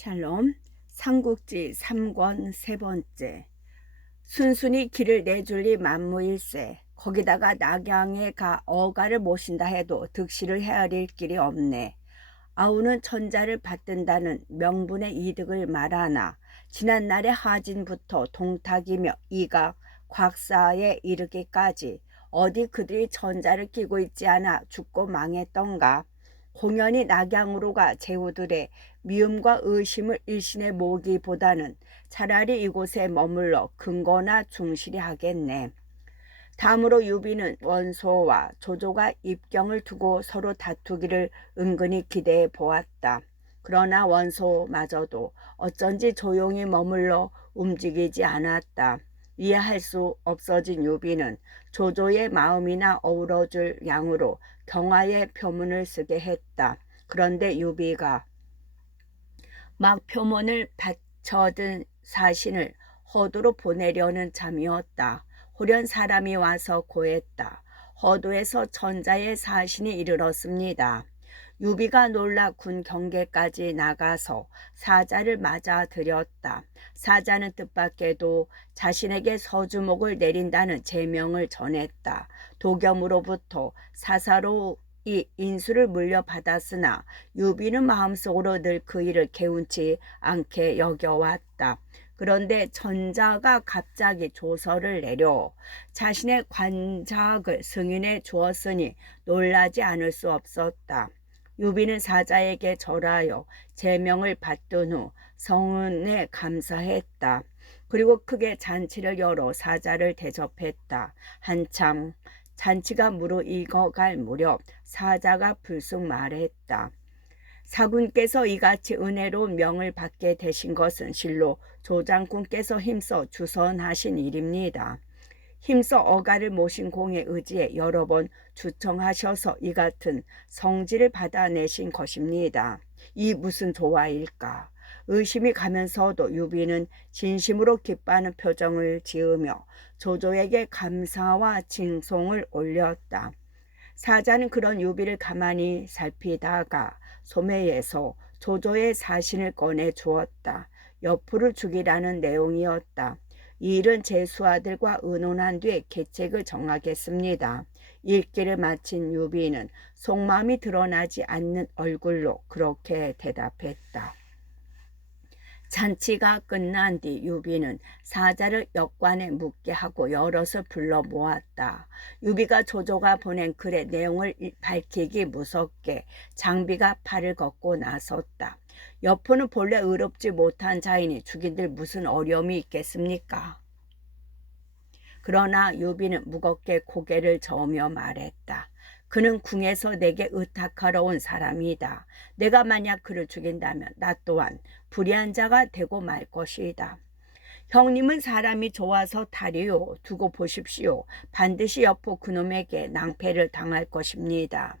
샬롬. 삼국지 3권 세 번째. 순순히 길을 내줄리 만무일세. 거기다가 낙양에 가 어가를 모신다 해도 득실을 헤아릴 길이 없네. 아우는 천자를 받든다는 명분의 이득을 말하나 지난날의 하진부터 동탁이며 이가 곽사에 이르기까지 어디 그들이 천자를 끼고 있지 않아 죽고 망했던가. 공연히 낙양으로 가 제후들의 미움과 의심을 일신에 모으기보다는 차라리 이곳에 머물러 근거나 중실히 하겠네. 다음으로 유비는 원소와 조조가 입경을 두고 서로 다투기를 은근히 기대해 보았다. 그러나 원소마저도 어쩐지 조용히 머물러 움직이지 않았다. 이해할 수 없어진 유비는 조조의 마음이나 어우러줄 양으로 경화의 표문을 쓰게 했다. 그런데 유비가 막 표문을 받쳐든 사신을 허도로 보내려는 참이었다. 호련 사람이 와서 고했다. 허도에서 천자의 사신이 이르렀습니다. 유비가 놀라 군 경계까지 나가서 사자를 맞아들였다. 사자는 뜻밖에도 자신에게 서주목을 내린다는 제명을 전했다. 도겸으로부터 사사로이 인수를 물려받았으나 유비는 마음속으로 늘 그 일을 개운치 않게 여겨왔다. 그런데 천자가 갑자기 조서를 내려 자신의 관작을 승인해 주었으니 놀라지 않을 수 없었다. 유비는 사자에게 절하여 제명을 받든 후 성은에 감사했다. 그리고 크게 잔치를 열어 사자를 대접했다. 한참 잔치가 무르익어갈 무렵 사자가 불쑥 말했다. 사군께서 이같이 은혜로운 명을 받게 되신 것은 실로 조장군께서 힘써 주선하신 일입니다. 힘써 어가를 모신 공에 의지해 여러 번 주청하셔서 이 같은 성질을 받아내신 것입니다. 이 무슨 조화일까? 의심이 가면서도 유비는 진심으로 기뻐하는 표정을 지으며 조조에게 감사와 칭송을 올렸다. 사자는 그런 유비를 가만히 살피다가 소매에서 조조의 사신을 꺼내 주었다. 여포를 죽이라는 내용이었다. 이 일은 제수아들과 의논한 뒤에 계책을 정하겠습니다. 읽기를 마친 유비는 속마음이 드러나지 않는 얼굴로 그렇게 대답했다. 잔치가 끝난 뒤 유비는 사자를 역관에 묻게 하고 여럿을 불러 모았다. 유비가 조조가 보낸 글의 내용을 밝히기 무섭게 장비가 팔을 걷고 나섰다. 여포는 본래 의롭지 못한 자이니 죽인들 무슨 어려움이 있겠습니까? 그러나 유비는 무겁게 고개를 저으며 말했다. 그는 궁에서 내게 의탁하러 온 사람이다. 내가 만약 그를 죽인다면 나 또한 불의한 자가 되고 말 것이다. 형님은 사람이 좋아서 다리요. 두고 보십시오. 반드시 여포 그놈에게 낭패를 당할 것입니다.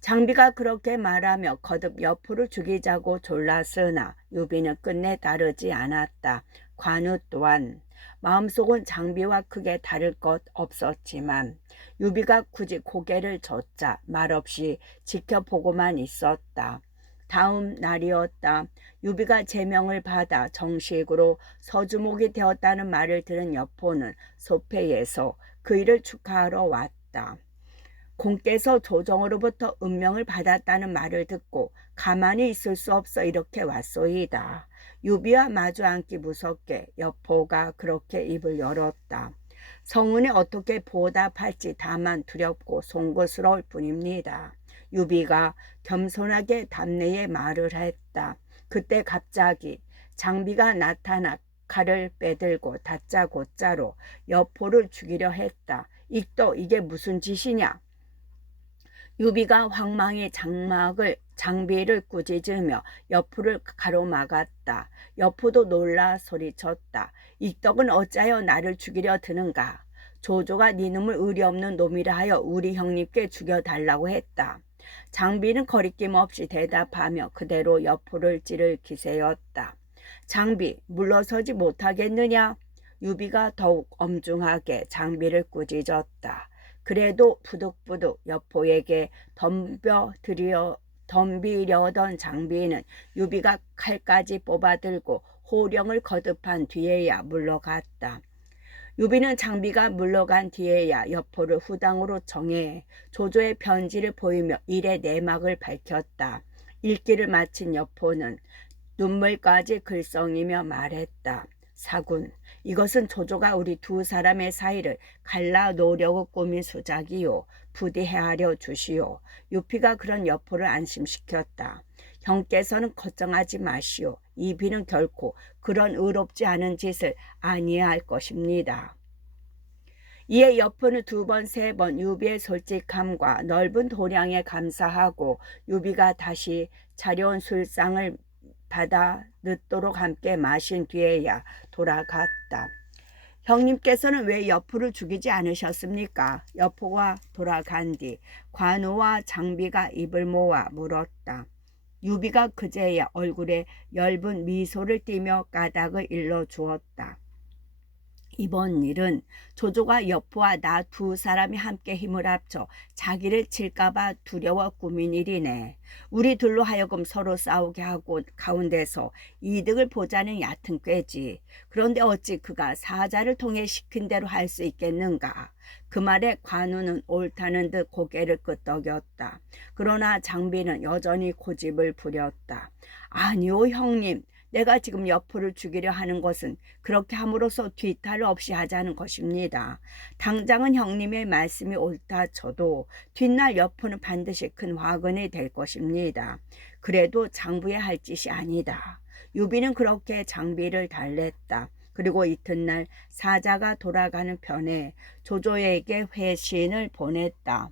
장비가 그렇게 말하며 거듭 여포를 죽이자고 졸랐으나 유비는 끝내 따르지 않았다. 관우 또한 마음속은 장비와 크게 다를 것 없었지만 유비가 굳이 고개를 젓자 말없이 지켜보고만 있었다. 다음 날이었다. 유비가 제명을 받아 정식으로 서주목이 되었다는 말을 들은 여포는 소패에서 그 일을 축하하러 왔다. 공께서 조정으로부터 은명을 받았다는 말을 듣고 가만히 있을 수 없어 이렇게 왔소이다. 유비와 마주 앉기 무섭게 여포가 그렇게 입을 열었다. 성은이 어떻게 보답할지 다만 두렵고 송구스러울 뿐입니다. 유비가 겸손하게 답례의 말을 했다. 그때 갑자기 장비가 나타나 칼을 빼들고 다짜고짜로 여포를 죽이려 했다. 이또 이게 무슨 짓이냐? 유비가 황망히 장비를 꾸짖으며 여포를 가로막았다. 여포도 놀라 소리쳤다. 이 떡은 어찌하여 나를 죽이려 드는가? 조조가 네 놈을 의리없는 놈이라 하여 우리 형님께 죽여달라고 했다. 장비는 거리낌 없이 대답하며 그대로 여포를 찌를 기세였다. 장비, 물러서지 못하겠느냐? 유비가 더욱 엄중하게 장비를 꾸짖었다. 그래도 부득부득 여포에게 덤벼들여 덤비려던 장비는 유비가 칼까지 뽑아들고 호령을 거듭한 뒤에야 물러갔다. 유비는 장비가 물러간 뒤에야 여포를 후당으로 정해 조조의 편지를 보이며 일의 내막을 밝혔다. 읽기를 마친 여포는 눈물까지 글썽이며 말했다. 사군, 이것은 조조가 우리 두 사람의 사이를 갈라놓으려고 꾸민 수작이요. 부디 헤아려 주시오. 유피가 그런 여포를 안심시켰다. 형께서는 걱정하지 마시오. 이 비는 결코 그런 의롭지 않은 짓을 아니할 것입니다. 이에 여포는 두 번, 세 번 유비의 솔직함과 넓은 도량에 감사하고 유비가 다시 차려온 술상을 받아 늦도록 함께 마신 뒤에야 돌아갔다. 형님께서는 왜 여포를 죽이지 않으셨습니까? 여포가 돌아간 뒤 관우와 장비가 입을 모아 물었다. 유비가 그제야 얼굴에 엷은 미소를 띠며 까닭을 일러주었다. 이번 일은 조조가 여포와 나 두 사람이 함께 힘을 합쳐 자기를 칠까봐 두려워 꾸민 일이네. 우리 둘로 하여금 서로 싸우게 하고 가운데서 이득을 보자는 얕은 꾀지. 그런데 어찌 그가 사자를 통해 시킨 대로 할 수 있겠는가. 그 말에 관우는 옳다는 듯 고개를 끄덕였다. 그러나 장비는 여전히 고집을 부렸다. 아니오 형님. 내가 지금 여포를 죽이려 하는 것은 그렇게 함으로써 뒤탈 없이 하자는 것입니다. 당장은 형님의 말씀이 옳다 쳐도 뒷날 여포는 반드시 큰 화근이 될 것입니다. 그래도 장부에 할 짓이 아니다. 유비는 그렇게 장비를 달랬다. 그리고 이튿날 사자가 돌아가는 편에 조조에게 회신을 보냈다.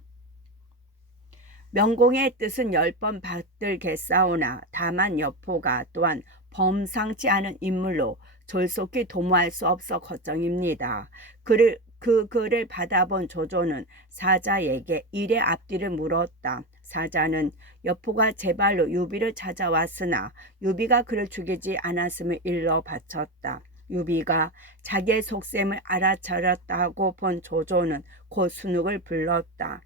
명공의 뜻은 10번 받들겠사오나 다만 여포가 또한 범상치 않은 인물로 졸속히 도모할 수 없어 걱정입니다. 그 글을 받아본 조조는 사자에게 일의 앞뒤를 물었다. 사자는 여포가 제 발로 유비를 찾아왔으나 유비가 그를 죽이지 않았음을 일러 바쳤다. 유비가 자기의 속셈을 알아차렸다고 본 조조는 곧 순욱을 불렀다.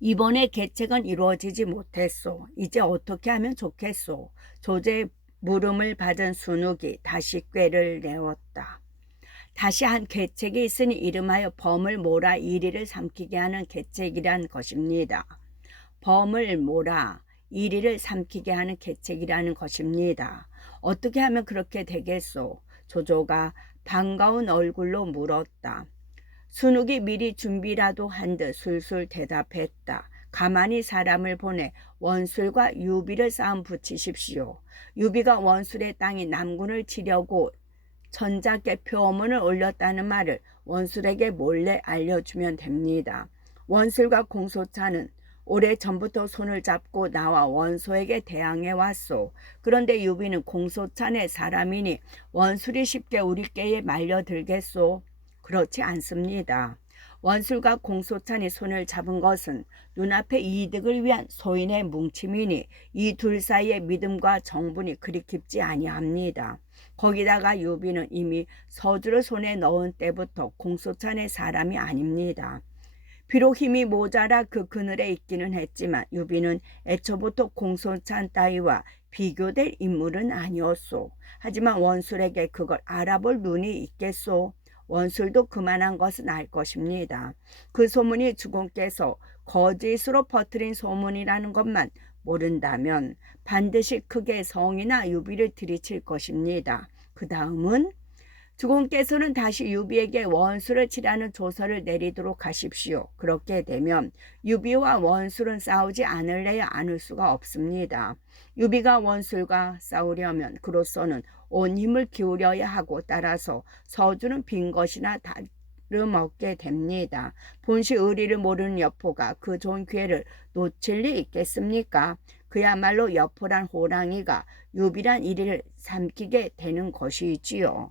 이번에 계책은 이루어지지 못했소. 이제 어떻게 하면 좋겠소. 조조의 물음을 받은 순욱이 다시 꾀를 내었다. 다시 한 계책이 있으니 이름하여 범을 몰아 이리를 삼키게 하는 계책이란 것입니다. 범을 몰아 이리를 삼키게 하는 계책이라는 것입니다. 어떻게 하면 그렇게 되겠소? 조조가 반가운 얼굴로 물었다. 순욱이 미리 준비라도 한 듯 술술 대답했다. 가만히 사람을 보내 원술과 유비를 싸움 붙이십시오. 유비가 원술의 땅이 남군을 치려고 전작에 표문을 올렸다는 말을 원술에게 몰래 알려주면 됩니다. 원술과 공소차는 오래전부터 손을 잡고 나와 원소에게 대항해 왔소. 그런데 유비는 공소차 내 사람이니 원술이 쉽게 우리께에 말려들겠소? 그렇지 않습니다. 원술과 공소찬이 손을 잡은 것은 눈앞의 이득을 위한 소인의 뭉침이니 이 둘 사이의 믿음과 정분이 그리 깊지 아니합니다. 거기다가 유비는 이미 서주를 손에 넣은 때부터 공소찬의 사람이 아닙니다. 비록 힘이 모자라 그 그늘에 있기는 했지만 유비는 애초부터 공소찬 따위와 비교될 인물은 아니었소. 하지만 원술에게 그걸 알아볼 눈이 있겠소. 원술도 그만한 것은 알 것입니다. 그 소문이 주공께서 거짓으로 퍼뜨린 소문이라는 것만 모른다면 반드시 크게 성이나 유비를 들이칠 것입니다. 그 다음은 주공께서는 다시 유비에게 원수를 치라는 조서를 내리도록 하십시오. 그렇게 되면 유비와 원술은 싸우지 않을래야 않을 수가 없습니다. 유비가 원술과 싸우려면 그로서는 온 힘을 기울여야 하고 따라서 서주는 빈 것이나 다름없게 됩니다. 본시 의리를 모르는 여포가 그 좋은 기회를 놓칠 리 있겠습니까? 그야말로 여포란 호랑이가 유비란 이리를 삼키게 되는 것이지요.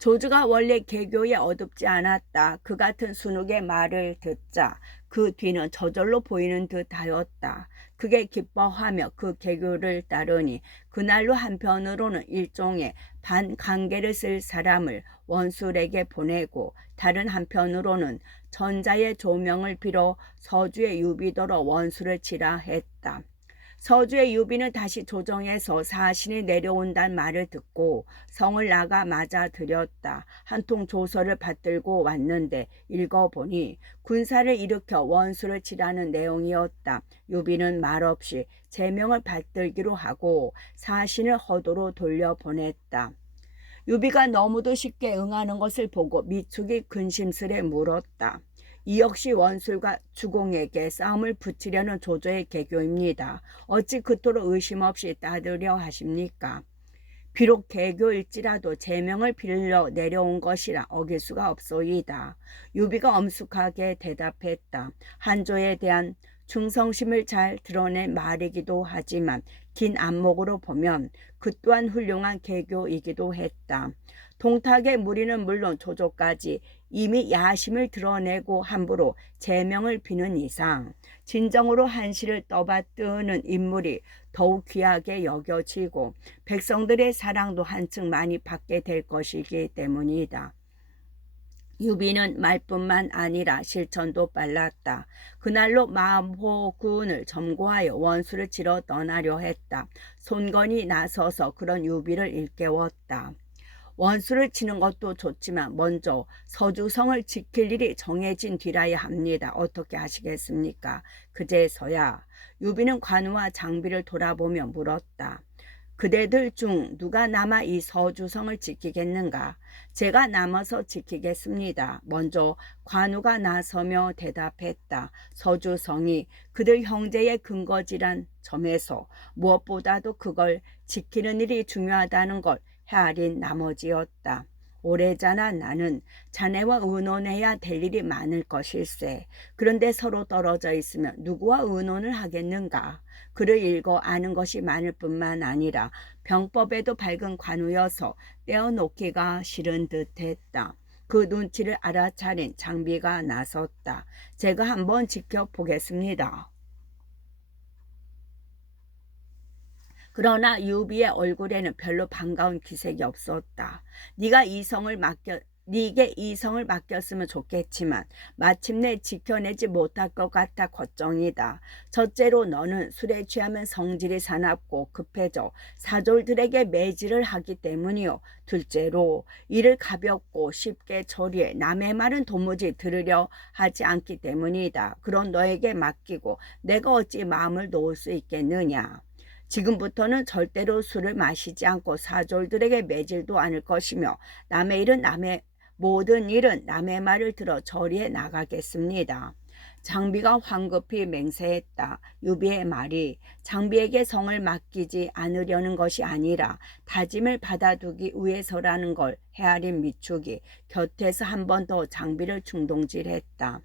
조주가 원래 개교에 어둡지 않았다. 그 같은 순욱의 말을 듣자 그 뒤는 저절로 보이는 듯하였다. 그게 기뻐하며 그 개교를 따르니 그날로 한편으로는 일종의 반관계를 쓸 사람을 원술에게 보내고 다른 한편으로는 전자의 조명을 빌어 서주의 유비더러 원수를 치라 했다. 서주의 유비는 다시 조정에서 사신이 내려온다는 말을 듣고 성을 나가 맞아들였다. 한 통 조서를 받들고 왔는데 읽어보니 군사를 일으켜 원수를 치라는 내용이었다. 유비는 말없이 제명을 받들기로 하고 사신을 허도로 돌려보냈다. 유비가 너무도 쉽게 응하는 것을 보고 미축이 근심스레 물었다. 이 역시 원술과 주공에게 싸움을 붙이려는 조조의 계교입니다. 어찌 그토록 의심 없이 따르려 하십니까? 비록 계교일지라도 제명을 빌려 내려온 것이라 어길 수가 없소이다. 유비가 엄숙하게 대답했다. 한조에 대한 충성심을 잘 드러낸 말이기도 하지만 긴 안목으로 보면 그 또한 훌륭한 계교이기도 했다. 동탁의 무리는 물론 조조까지 이미 야심을 드러내고 함부로 제명을 비는 이상 진정으로 한시를 떠받드는 인물이 더욱 귀하게 여겨지고 백성들의 사랑도 한층 많이 받게 될 것이기 때문이다. 유비는 말뿐만 아니라 실천도 빨랐다. 그날로 마포군을 점거하여 원수를 치러 떠나려 했다. 손건이 나서서 그런 유비를 일깨웠다. 원수를 치는 것도 좋지만 먼저 서주성을 지킬 일이 정해진 뒤라야 합니다. 어떻게 하시겠습니까? 그제서야 유비는 관우와 장비를 돌아보며 물었다. 그대들 중 누가 남아 이 서주성을 지키겠는가? 제가 남아서 지키겠습니다. 먼저 관우가 나서며 대답했다. 서주성이 그들 형제의 근거지란 점에서 무엇보다도 그걸 지키는 일이 중요하다는 걸 헤아린 나머지였다. 오래잖아 나는 자네와 의논해야 될 일이 많을 것일세. 그런데 서로 떨어져 있으면 누구와 의논을 하겠는가? 글을 읽어 아는 것이 많을 뿐만 아니라 병법에도 밝은 관우여서 떼어놓기가 싫은 듯했다. 그 눈치를 알아차린 장비가 나섰다. 제가 한번 지켜보겠습니다. 그러나 유비의 얼굴에는 별로 반가운 기색이 없었다. 네게 이 성을 맡겼으면 좋겠지만 마침내 지켜내지 못할 것 같아 걱정이다. 첫째로 너는 술에 취하면 성질이 사납고 급해져 사졸들에게 매질을 하기 때문이요. 둘째로 일을 가볍고 쉽게 처리해 남의 말은 도무지 들으려 하지 않기 때문이다. 그런 너에게 맡기고 내가 어찌 마음을 놓을 수 있겠느냐. 지금부터는 절대로 술을 마시지 않고 사졸들에게 매질도 않을 것이며 모든 일은 남의 말을 들어 처리해 나가겠습니다. 장비가 황급히 맹세했다. 유비의 말이 장비에게 성을 맡기지 않으려는 것이 아니라 다짐을 받아두기 위해서라는 걸 헤아린 미축이 곁에서 한 번 더 장비를 충동질했다.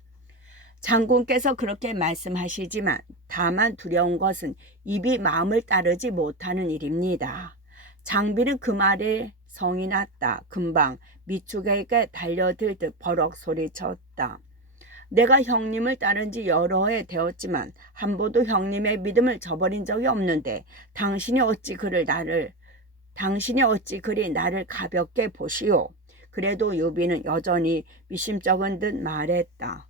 장군께서 그렇게 말씀하시지만 다만 두려운 것은 입이 마음을 따르지 못하는 일입니다. 장비는 그 말에 성이 났다. 금방 미축에게 달려들듯 버럭 소리쳤다. 내가 형님을 따른 지 여러 해 되었지만 한 번도 형님의 믿음을 저버린 적이 없는데 당신이 어찌 그리 나를 가볍게 보시오. 그래도 유비는 여전히 미심쩍은 듯 말했다.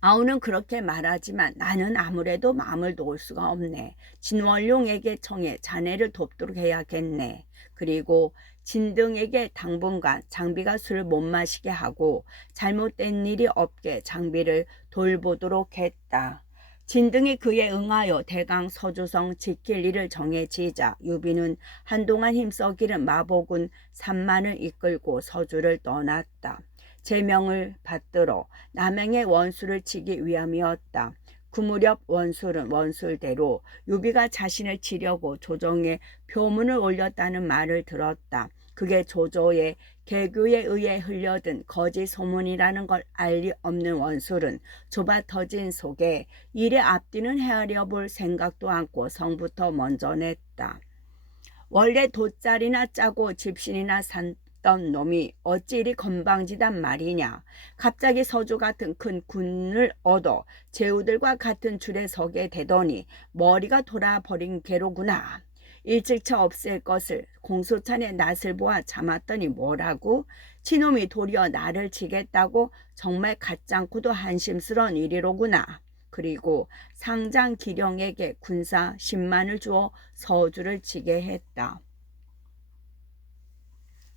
아우는 그렇게 말하지만 나는 아무래도 마음을 놓을 수가 없네. 진월룡에게 청해 자네를 돕도록 해야겠네. 그리고 진등에게 당분간 장비가 술을 못 마시게 하고 잘못된 일이 없게 장비를 돌보도록 했다. 진등이 그에 응하여 대강 서주성 지킬 일을 정해지자 유비는 한동안 힘써 기른 마복군 3만을 이끌고 서주를 떠났다. 제명을 받들어 남행의 원수를 치기 위함이었다. 그 무렵 원술은 원술대로 유비가 자신을 치려고 조정에 표문을 올렸다는 말을 들었다. 그게 조조의 개교에 의해 흘려든 거짓 소문이라는 걸 알 리 없는 원술은 좁아 터진 속에 일의 앞뒤는 헤아려 볼 생각도 않고 성부터 먼저 냈다. 원래 돗자리나 짜고 집신이나 산던 놈이 어찌 이리 건방지단 말이냐. 갑자기 서주 같은 큰 군을 얻어 제후들과 같은 줄에 서게 되더니 머리가 돌아버린 개로구나. 일찍 쳐 없앨 것을 공소찬의 낯을 보아 참았더니 뭐라고? 치놈이 도리어 나를 치겠다고? 정말 가짱코도 한심스러운 일이로구나. 그리고 상장 기령에게 군사 10만을 주어 서주를 치게 했다.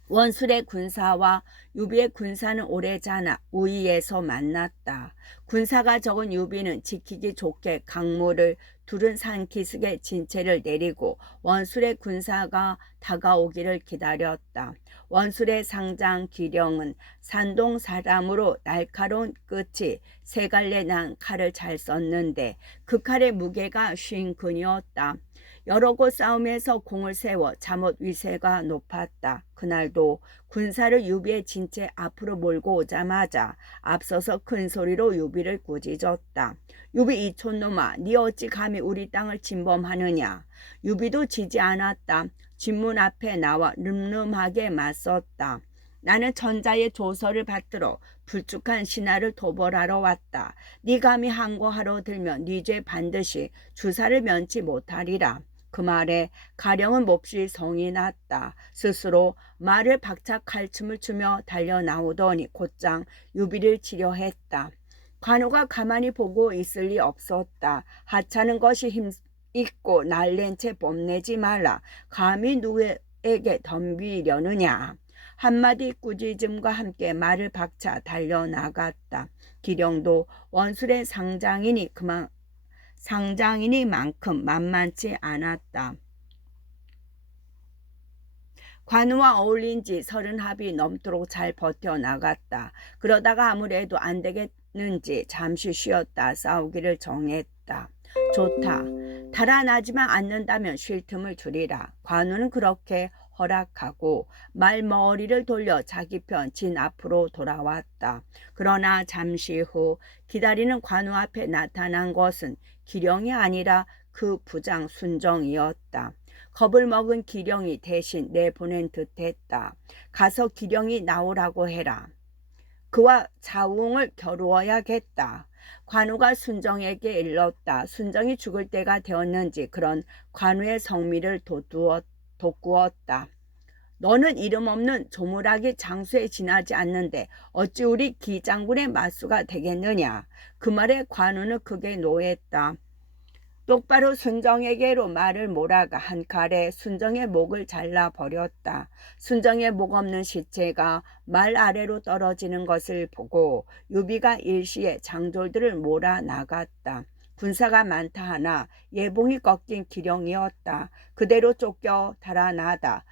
원술의 군사와 유비의 군사는 오래전에 우이에서 만났다. 군사가 적은 유비는 지키기 좋게 강물을 두른 산기슭에 진채를 내리고 원술의 군사가 다가오기를 기다렸다. 원술의 상장 기령은 산동 사람으로 날카로운 끝이 세 갈래 난 칼을 잘 썼는데 그 칼의 무게가 50근이었다. 여러 곳 싸움에서 공을 세워 잠옷 위세가 높았다. 그날도 군사를 유비의 진채 앞으로 몰고 오자마자 앞서서 큰 소리로 유비를 꾸짖었다. 유비 이 촌놈아, 네 어찌 감히 우리 땅을 침범하느냐. 유비도 지지 않았다. 진문 앞에 나와 늠름하게 맞섰다. 나는 천자의 조서를 받들어 불축한 신하를 도벌하러 왔다. 네 감히 항거하러 들면 네 죄 반드시 주사를 면치 못하리라. 그 말에 가령은 몹시 성이 났다. 스스로 말을 박차 칼춤을 추며 달려나오더니 곧장 유비를 치려 했다. 관우가 가만히 보고 있을 리 없었다. 하찮은 것이 힘있고 날랜 채 뽐내지 말라. 감히 누구에게 덤비려느냐. 한마디 꾸짖음과 함께 말을 박차 달려나갔다. 기령도 원술의 상장이니만큼 만만치 않았다. 관우와 어울린 지 30합이 넘도록 잘 버텨나갔다. 그러다가 아무래도 안 되겠는지 잠시 쉬었다 싸우기를 정했다. 좋다. 달아나지만 않는다면 쉴 틈을 주리라. 관우는 그렇게 허락하고 말머리를 돌려 자기 편 진 앞으로 돌아왔다. 그러나 잠시 후 기다리는 관우 앞에 나타난 것은 기령이 아니라 그 부장 순정이었다. 겁을 먹은 기령이 대신 내보낸 듯했다. 가서 기령이 나오라고 해라. 그와 자웅을 겨루어야겠다. 관우가 순정에게 일렀다. 순정이 죽을 때가 되었는지 그런 관우의 성미를 돋구었다. 너는 이름 없는 조물하기 장수에 지나지 않는데 어찌 우리 기장군의 맞수가 되겠느냐. 그 말에 관우는 크게 노했다. 똑바로 순정에게로 말을 몰아가 한 칼에 순정의 목을 잘라버렸다. 순정의 목 없는 시체가 말 아래로 떨어지는 것을 보고 유비가 일시에 장졸들을 몰아나갔다. 군사가 많다 하나 예봉이 꺾인 기령이었다. 그대로 쫓겨 달아나다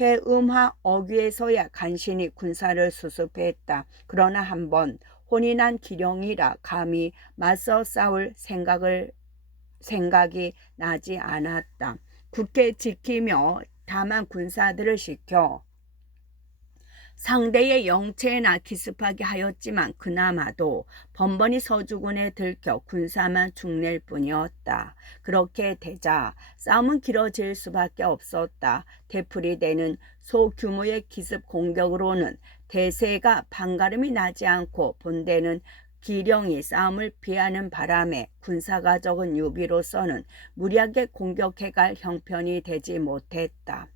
회음하 어귀에서야 간신히 군사를 수습했다. 그러나 한번 혼이 난 기령이라 감히 맞서 싸울 생각이 나지 않았다. 굳게 지키며 다만 군사들을 시켜 상대의 영체나 기습하게 하였지만 그나마도 번번이 서주군에 들켜 군사만 죽낼 뿐이었다. 그렇게 되자 싸움은 길어질 수밖에 없었다. 되풀이되는 소규모의 기습 공격으로는 대세가 반가름이 나지 않고 본대는 기령이 싸움을 피하는 바람에 군사가 적은 유비로서는 무리하게 공격해갈 형편이 되지 못했다.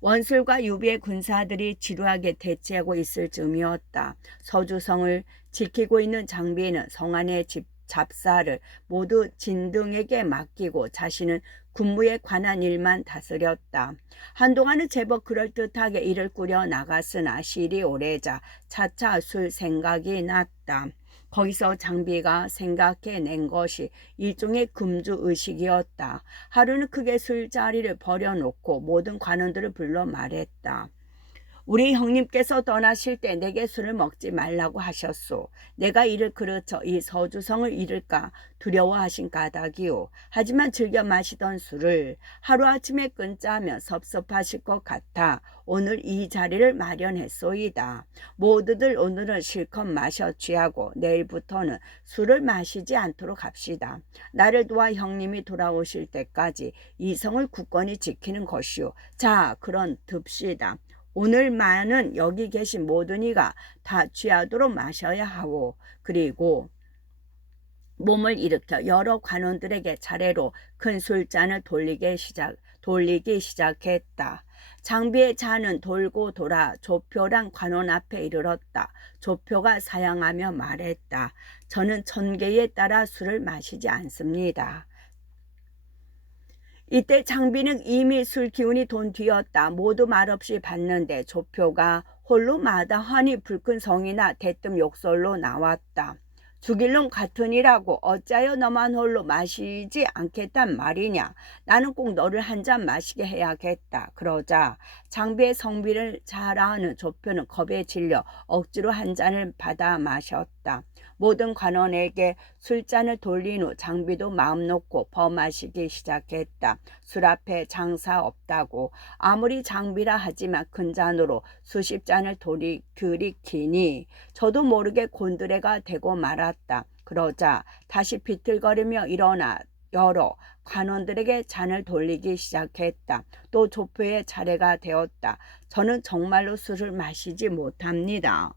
원술과 유비의 군사들이 지루하게 대치하고 있을 즈음이었다. 서주성을 지키고 있는 장비는 성 안의 잡사를 모두 진등에게 맡기고 자신은 군무에 관한 일만 다스렸다. 한동안은 제법 그럴듯하게 일을 꾸려 나갔으나 실이 오래자 차차 술 생각이 났다. 거기서 장비가 생각해낸 것이 일종의 금주의식이었다. 하루는 크게 술자리를 벌여놓고 모든 관원들을 불러 말했다. 우리 형님께서 떠나실 때 내게 술을 먹지 말라고 하셨소. 내가 이를 그르쳐 이 서주성을 잃을까 두려워하신 까닭이오. 하지만 즐겨 마시던 술을 하루아침에 끊자 하면 섭섭하실 것 같아 오늘 이 자리를 마련했소이다. 모두들 오늘은 실컷 마셔 취하고 내일부터는 술을 마시지 않도록 합시다. 나를 도와 형님이 돌아오실 때까지 이 성을 굳건히 지키는 것이오. 자, 그런 듭시다. 오늘만은 여기 계신 모든 이가 다 취하도록 마셔야 하오. 그리고 몸을 일으켜 여러 관원들에게 차례로 큰 술잔을 돌리기 시작했다. 장비의 잔은 돌고 돌아 조표랑 관원 앞에 이르렀다. 조표가 사양하며 말했다. 저는 천계에 따라 술을 마시지 않습니다. 이때 장비는 이미 술 기운이 돈 뒤였다. 모두 말없이 봤는데 조표가 홀로 마다하니 불큰 성이나 대뜸 욕설로 나왔다. 죽일 놈 같으니라고 어찌하여 너만 홀로 마시지 않겠단 말이냐. 나는 꼭 너를 한 잔 마시게 해야겠다. 그러자 장비의 성비를 잘 아는 조표는 겁에 질려 억지로 한 잔을 받아 마셨다. 모든 관원에게 술잔을 돌린 후 장비도 마음 놓고 범하시기 시작했다. 술 앞에 장사 없다고 아무리 장비라 하지만 큰 잔으로 수십 잔을 들이키니 저도 모르게 곤드레가 되고 말았다. 그러자 다시 비틀거리며 일어나 여러 관원들에게 잔을 돌리기 시작했다. 또 조표의 차례가 되었다. 저는 정말로 술을 마시지 못합니다.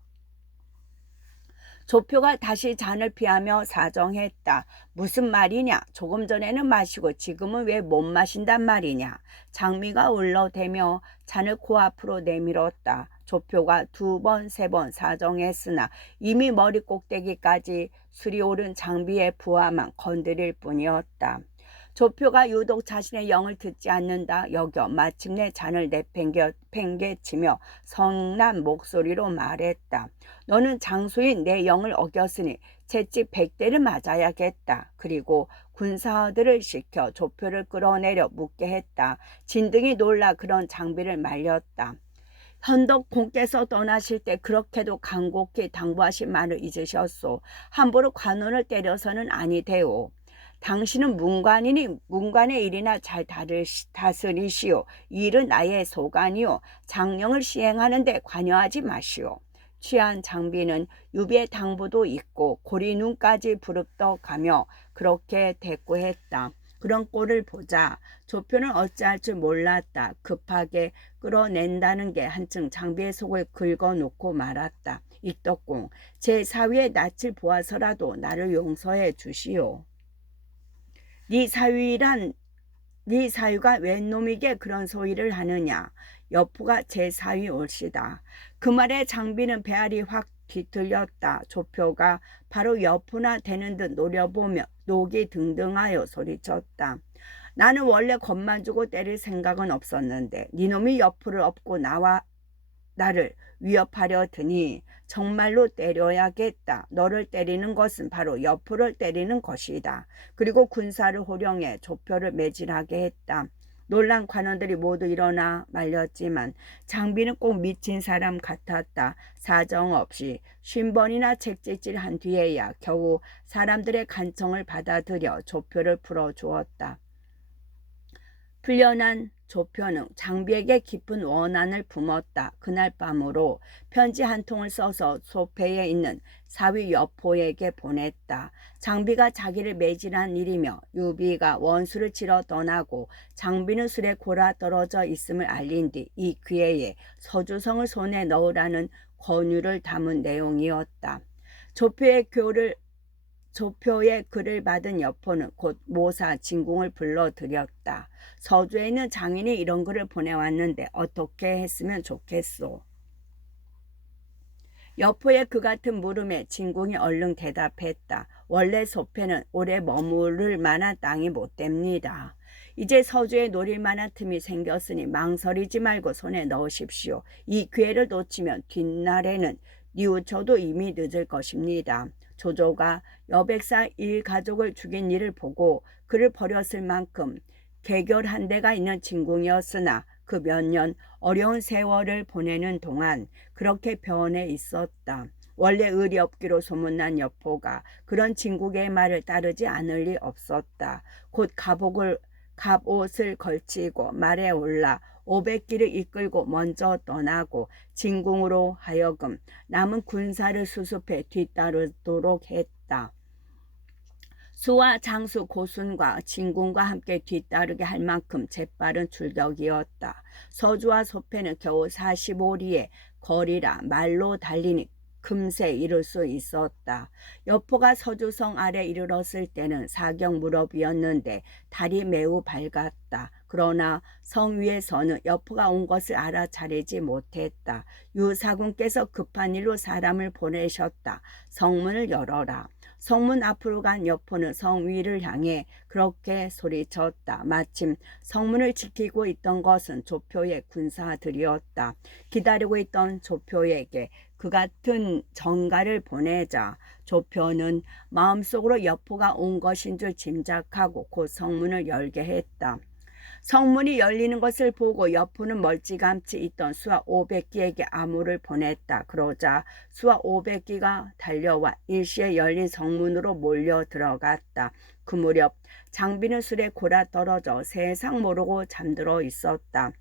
조표가 다시 잔을 피하며 사정했다. 무슨 말이냐? 조금 전에는 마시고 지금은 왜 못 마신단 말이냐? 장미가 울러대며 잔을 코앞으로 내밀었다. 조표가 두 번, 세 번 사정했으나 이미 머리 꼭대기까지 술이 오른 장비의 부하만 건드릴 뿐이었다. 조표가 유독 자신의 영을 듣지 않는다 여겨 마침내 잔을 내팽개치며 성난 목소리로 말했다. 너는 장수인 내 영을 어겼으니 채찍 100대를 맞아야겠다. 그리고 군사들을 시켜 조표를 끌어내려 묻게 했다. 진등이 놀라 그런 장비를 말렸다. 현덕 공께서 떠나실 때 그렇게도 간곡히 당부하신 말을 잊으셨소. 함부로 관원을 때려서는 아니 되오. 당신은 문관이니 문관의 일이나 잘 다스리시오. 이 일은 나의 소관이오. 장령을 시행하는데 관여하지 마시오. 취한 장비는 유비의 당부도 있고 고리 눈까지 부릅떠가며 그렇게 대꾸했다. 그런 꼴을 보자 조표는 어찌할 줄 몰랐다. 급하게 끌어낸다는 게 한층 장비의 속을 긁어놓고 말았다. 익덕공, 제 사위의 낯을 보아서라도 나를 용서해 주시오. 네 사위가 웬 놈이게 그런 소리를 하느냐. 여포가 제 사위 올시다. 그 말에 장비는 배알이 확 뒤틀렸다. 조표가 바로 여포나 되는 듯 노려보며 녹이 등등하여 소리쳤다. 나는 원래 겁만 주고 때릴 생각은 없었는데 니놈이 여포를 업고 나를 위협하려 드니 정말로 때려야겠다. 너를 때리는 것은 바로 여포를 때리는 것이다. 그리고 군사를 호령해 조표를 매질하게 했다. 놀란 관원들이 모두 일어나 말렸지만 장비는 꼭 미친 사람 같았다. 사정없이 50번이나 책찍질한 뒤에야 겨우 사람들의 간청을 받아들여 조표를 풀어주었다. 풀려난 조표는 장비에게 깊은 원한을 품었다. 그날 밤으로 편지 한 통을 써서 소패에 있는 사위 여포에게 보냈다. 장비가 자기를 매질한 일이며 유비가 원수를 치러 떠나고 장비는 술에 골아 떨어져 있음을 알린 뒤 이 기회에 서주성을 손에 넣으라는 권유를 담은 내용이었다. 조표의 글을 받은 여포는 곧 모사 진궁을 불러들였다. 서주에 있는 장인이 이런 글을 보내왔는데 어떻게 했으면 좋겠소. 여포의 그 같은 물음에 진궁이 얼른 대답했다. 원래 소패는 오래 머무를 만한 땅이 못 됩니다. 이제 서주에 노릴 만한 틈이 생겼으니 망설이지 말고 손에 넣으십시오. 이 기회를 놓치면 뒷날에는 뉘우쳐도 이미 늦을 것입니다. 조조가 여백사 일가족을 죽인 일을 보고 그를 버렸을 만큼 개결한 데가 있는 진궁이었으나 그 몇 년 어려운 세월을 보내는 동안 그렇게 변해 있었다. 원래 의리 없기로 소문난 여포가 그런 진국의 말을 따르지 않을 리 없었다. 곧 갑옷을 걸치고 말에 올라 500기를 이끌고 먼저 떠나고 진궁으로 하여금 남은 군사를 수습해 뒤따르도록 했다. 수와 장수 고순과 진군과 함께 뒤따르게 할 만큼 재빠른 출격이었다. 서주와 소패는 겨우 45리의 거리라 말로 달리니 금세 이룰 수 있었다. 여포가 서주성 아래 이르렀을 때는 사경 무렵이었는데 달이 매우 밝았다. 그러나 성 위에서는 여포가 온 것을 알아차리지 못했다. 유사군께서 급한 일로 사람을 보내셨다. 성문을 열어라. 성문 앞으로 간 여포는 성 위를 향해 그렇게 소리쳤다. 마침 성문을 지키고 있던 것은 조표의 군사들이었다. 기다리고 있던 조표에게 그 같은 전가를 보내자 조표는 마음속으로 여포가 온 것인 줄 짐작하고 곧 성문을 열게 했다. 성문이 열리는 것을 보고 여포는 멀찌감치 있던 수하 500기에게 암호를 보냈다. 그러자 수하 500기가 달려와 일시에 열린 성문으로 몰려 들어갔다. 그 무렵 장비는 술에 골아 떨어져 세상 모르고 잠들어 있었다.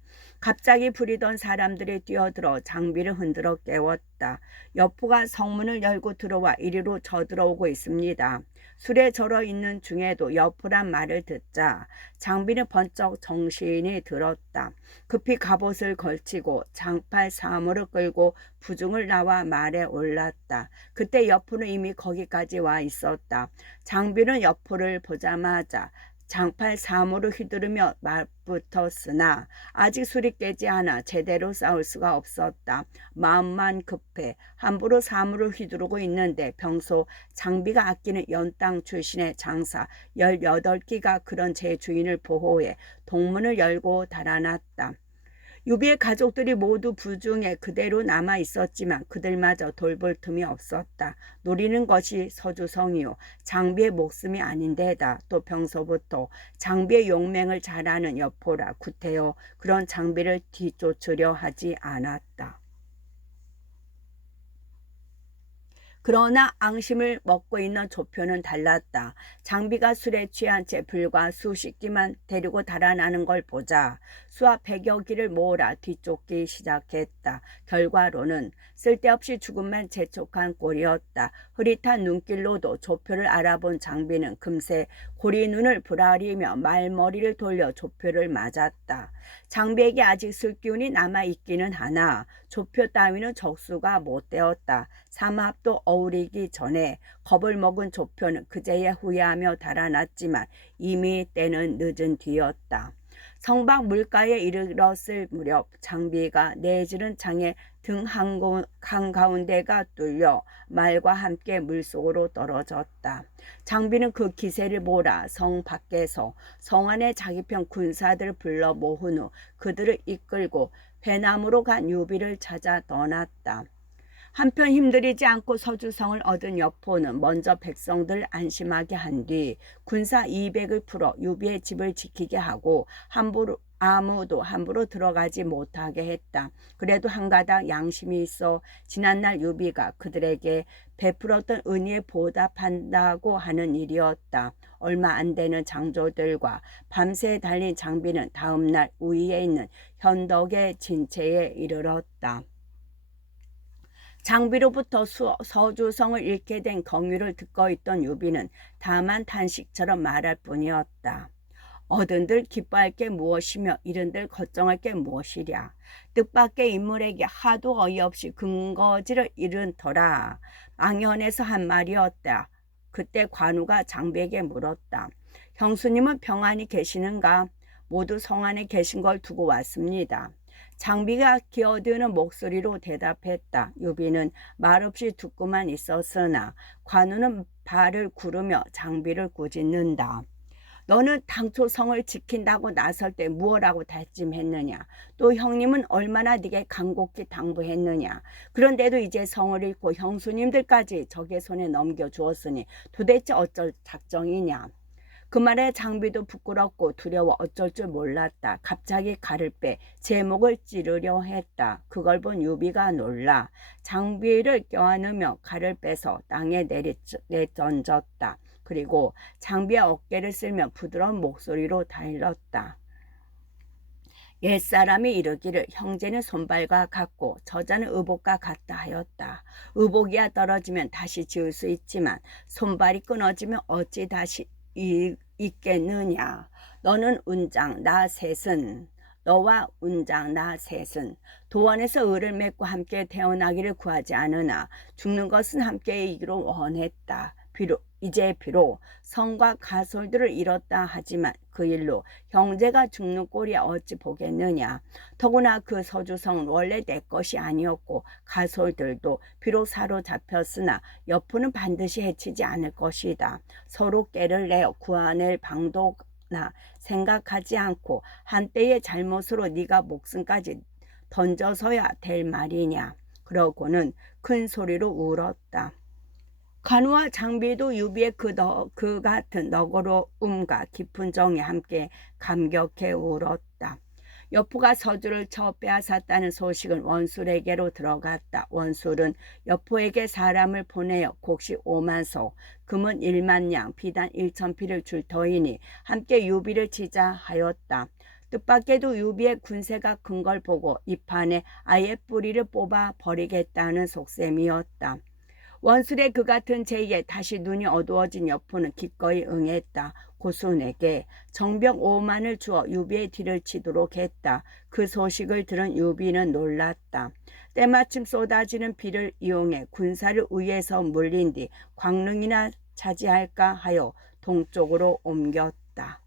갑자기 부리던 사람들이 뛰어들어 장비를 흔들어 깨웠다. 여포가 성문을 열고 들어와 이리로 저들어오고 있습니다. 술에 절어 있는 중에도 여포란 말을 듣자 장비는 번쩍 정신이 들었다. 급히 갑옷을 걸치고 장팔 사무를 끌고 부중을 나와 말에 올랐다. 그때 여포는 이미 거기까지 와 있었다. 장비는 여포를 보자마자 장팔 사무를 휘두르며 맞붙었으나 아직 술이 깨지 않아 제대로 싸울 수가 없었다. 마음만 급해 함부로 사무를 휘두르고 있는데 평소 장비가 아끼는 연땅 출신의 장사 18기가 그런 제 주인을 보호해 동문을 열고 달아났다. 유비의 가족들이 모두 부중에 그대로 남아 있었지만 그들마저 돌볼 틈이 없었다. 노리는 것이 서주성이요 장비의 목숨이 아닌데다 또 평소부터 장비의 용맹을 잘 아는 여포라 구태여 그런 장비를 뒤쫓으려 하지 않았다. 그러나 앙심을 먹고 있는 조표는 달랐다. 장비가 술에 취한 채 불과 수십 기만 데리고 달아나는 걸 보자 수하 100여 기를 모으라 뒤쫓기 시작했다. 결과로는 쓸데없이 죽음만 재촉한 꼴이었다. 흐릿한 눈길로도 조표를 알아본 장비는 금세 고리 눈을 부라리며 말머리를 돌려 조표를 맞았다. 장비에게 아직 술기운이 남아있기는 하나 조표 따위는 적수가 못되었다. 삼합도 어우리기 전에 겁을 먹은 조표는 그제야 후회하며 달아났지만 이미 때는 늦은 뒤였다. 성박 물가에 이르렀을 무렵 장비가 내지른 창에 등 한가운데가 뚫려 말과 함께 물속으로 떨어졌다. 장비는 그 기세를 보라 성 밖에서 성 안에 자기 편 군사들을 불러 모은 후 그들을 이끌고 배남으로 간 유비를 찾아 떠났다. 한편 힘들이지 않고 서주성을 얻은 여포는 먼저 백성들 안심하게 한 뒤 군사 200을 풀어 유비의 집을 지키게 하고 아무도 함부로 들어가지 못하게 했다. 그래도 한가닥 양심이 있어 지난날 유비가 그들에게 베풀었던 은혜에 보답한다고 하는 일이었다. 얼마 안 되는 장조들과 밤새 달린 장비는 다음날 우위에 있는 현덕의 진체에 이르렀다. 장비로부터 서주성을 잃게 된 경위를 듣고 있던 유비는 다만 단식처럼 말할 뿐이었다. 얻은들 기뻐할 게 무엇이며 잃은들 걱정할 게 무엇이랴. 뜻밖의 인물에게 하도 어이없이 근거지를 잃은 터라. 망연에서 한 말이었다. 그때 관우가 장비에게 물었다. 형수님은 평안히 계시는가? 모두 성 안에 계신 걸 두고 왔습니다. 장비가 기어드는 목소리로 대답했다. 유비는 말없이 듣고만 있었으나 관우는 발을 구르며 장비를 꾸짖는다. 너는 당초 성을 지킨다고 나설 때 무엇라고 다짐했느냐? 또 형님은 얼마나 네게 간곡히 당부했느냐? 그런데도 이제 성을 잃고 형수님들까지 적의 손에 넘겨주었으니 도대체 어쩔 작정이냐? 그 말에 장비도 부끄럽고 두려워 어쩔 줄 몰랐다. 갑자기 칼을 빼 제목을 찌르려 했다. 그걸 본 유비가 놀라 장비를 껴안으며 칼을 빼서 땅에 내던졌다. 그리고 장비의 어깨를 쓸며 부드러운 목소리로 달렸다. 옛사람이 이르기를 형제는 손발과 같고 저자는 의복과 같다 하였다. 의복이야 떨어지면 다시 지을 수 있지만 손발이 끊어지면 어찌 다시 있겠느냐. 너는 운장 나 셋은 너와 운장 나 셋은 도원에서 을을 맺고 함께 태어나기를 구하지 않으나 죽는 것은 함께 이기로 원했다. 이제 비록 성과 가솔들을 잃었다 하지만 그 일로 형제가 죽는 꼴이 어찌 보겠느냐. 더구나 그 서주성은 원래 내 것이 아니었고 가솔들도 비록 사로잡혔으나 여포는 반드시 해치지 않을 것이다. 서로 꾀를 내어 구하낼 방도나 생각하지 않고 한때의 잘못으로 네가 목숨까지 던져서야 될 말이냐. 그러고는 큰 소리로 울었다. 관우와 장비도 유비의 그 같은 너그러움과 깊은 정에 함께 감격해 울었다. 여포가 서주를 쳐 빼앗았다는 소식은 원술에게로 들어갔다. 원술은 여포에게 사람을 보내어 곡식 5만소, 금은 1만량, 비단 1,000피를 줄 터이니 함께 유비를 치자 하였다. 뜻밖에도 유비의 군세가 큰 걸 보고 이 판에 아예 뿌리를 뽑아 버리겠다는 속셈이었다. 원술의 그 같은 제의에 다시 눈이 어두워진 여포는 기꺼이 응했다. 고순에게 정병 5만을 주어 유비의 뒤를 치도록 했다. 그 소식을 들은 유비는 놀랐다. 때마침 쏟아지는 비를 이용해 군사를 위에서 물린 뒤 광릉이나 차지할까 하여 동쪽으로 옮겼다.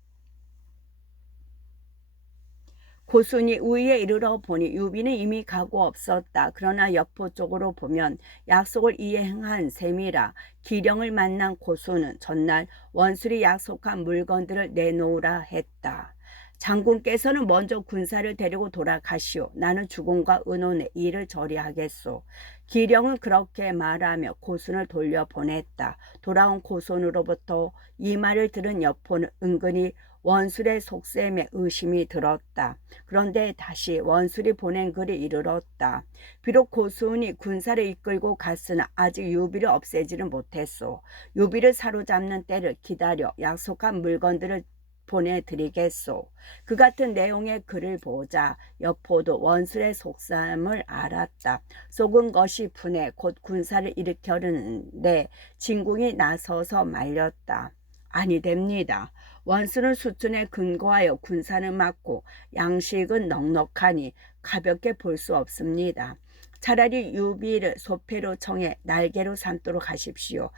고순이 우위에 이르러 보니 유비는 이미 가고 없었다. 그러나 여포 쪽으로 보면 약속을 이행한 셈이라 기령을 만난 고순은 전날 원술이 약속한 물건들을 내놓으라 했다. 장군께서는 먼저 군사를 데리고 돌아가시오. 나는 주공과 의논에 일을 처리하겠소. 기령은 그렇게 말하며 고순을 돌려보냈다. 돌아온 고순으로부터 이 말을 들은 여포는 은근히 원술의 속셈에 의심이 들었다. 그런데 다시 원술이 보낸 글이 이르렀다. 비록 고순이 군사를 이끌고 갔으나 아직 유비를 없애지는 못했소. 유비를 사로잡는 때를 기다려 약속한 물건들을 보내드리겠소. 그 같은 내용의 글을 보자 여포도 원술의 속셈을 알았다. 속은 것이 분해 곧 군사를 일으켜는데 진궁이 나서서 말렸다. 아니 됩니다. 원수는 수준에 근거하여 군사는 맞고 양식은 넉넉하니 가볍게 볼 수 없습니다. 차라리 유비를 소패로 청해 날개로 삼도록 하십시오.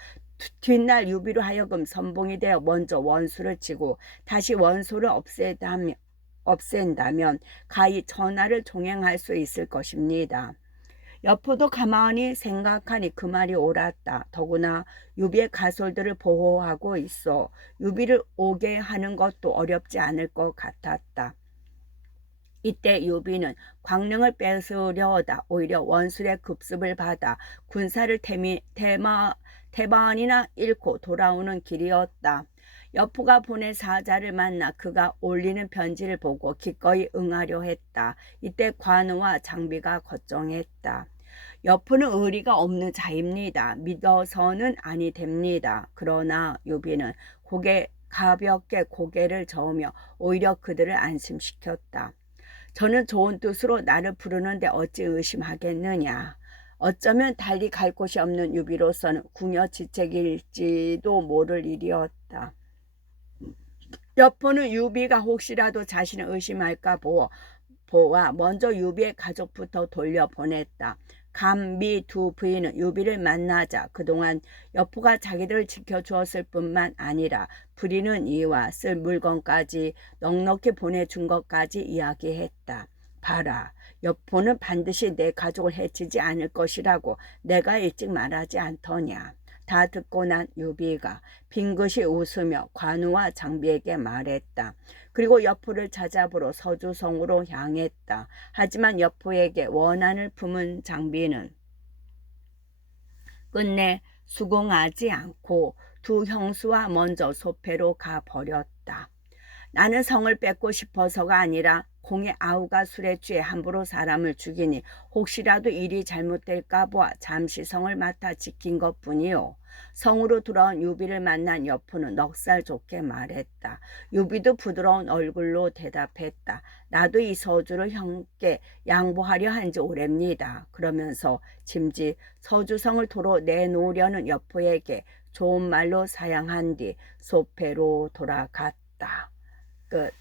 뒷날 유비로 하여금 선봉이 되어 먼저 원수를 치고 다시 원수를 없앤다면 가히 전하를 종행할 수 있을 것입니다. 여포도 가만히 생각하니 그 말이 옳았다. 더구나 유비의 가솔들을 보호하고 있어 유비를 오게 하는 것도 어렵지 않을 것 같았다. 이때 유비는 광릉을 뺏으려다 오히려 원술의 급습을 받아 군사를 대만이나 잃고 돌아오는 길이었다. 여포가 보낸 사자를 만나 그가 올리는 편지를 보고 기꺼이 응하려 했다. 이때 관우와 장비가 걱정했다. 여포는 의리가 없는 자입니다. 믿어서는 아니 됩니다. 그러나 유비는 가볍게 고개를 저으며 오히려 그들을 안심시켰다. 저는 좋은 뜻으로 나를 부르는데 어찌 의심하겠느냐. 어쩌면 달리 갈 곳이 없는 유비로서는 궁여지책일지도 모를 일이었다. 여포는 유비가 혹시라도 자신을 의심할까 보아 먼저 유비의 가족부터 돌려보냈다. 감비 두 부인은 유비를 만나자 그동안 여포가 자기들을 지켜주었을 뿐만 아니라 부리는 이와 쓸 물건까지 넉넉히 보내준 것까지 이야기했다. 봐라, 여포는 반드시 내 가족을 해치지 않을 것이라고 내가 일찍 말하지 않더냐. 다 듣고 난 유비가 빙긋이 웃으며 관우와 장비에게 말했다. 그리고 여포를 찾아보러 서주성으로 향했다. 하지만 여포에게 원한을 품은 장비는 끝내 수긍하지 않고 두 형수와 먼저 소패로 가버렸다. 나는 성을 뺏고 싶어서가 아니라 공의 아우가 술에 취해 함부로 사람을 죽이니 혹시라도 일이 잘못될까 보아 잠시 성을 맡아 지킨 것뿐이요. 성으로 돌아온 유비를 만난 여포는 넉살 좋게 말했다. 유비도 부드러운 얼굴로 대답했다. 나도 이 서주를 형께 양보하려 한 지 오래입니다. 그러면서 짐짓 서주성을 도로 내놓으려는 여포에게 좋은 말로 사양한 뒤 소패로 돌아갔다. 끝.